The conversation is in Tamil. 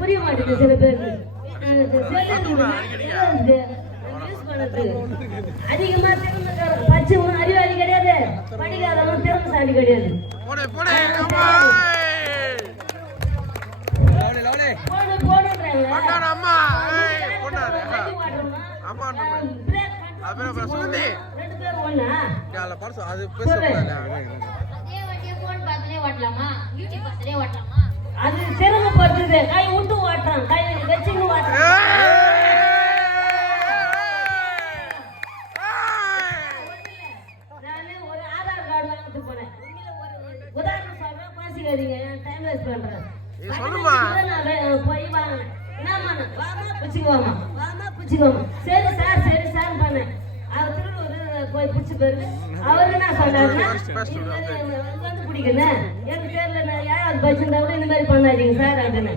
புரிய மாட்டேங்குது சில பேருக்கு. அதிகமா திறமைக்காரன் பச்சைவனும் அறிவாளி கிடையாது, படிக்காதவனும் திறமைசாலி கிடையாது. அது திறமை பொறுத்தது. கை விட்டு ஓட்டுறான், கை வச்சுன்னு ஓட்டுறான். நானே ஒரு ஆதார் கார்டு வாங்கிட்டு போனேன். உதாரணம் சொல்றேன், பாசிக்காதீங்க, டைம் வேஸ்ட் பண்றேன். போய் வாங்கினேன். என்னம்மா வாமா பிடிச்சிக்குவாமா, வாமா பிடிச்சிக்குவாமா. சரி சார் சரி சார் பண்ணேன். அவர் திருவள்ளூர் போய் பிடிச்சி போயிரு. அவரு என்ன சொன்னாருன்னா, வந்து பிடிக்கல எனக்கு தெரியல, நான் 7வது படிச்சிருந்தா கூட இந்த மாதிரி பண்ணாதீங்க சார் அப்படின்னு.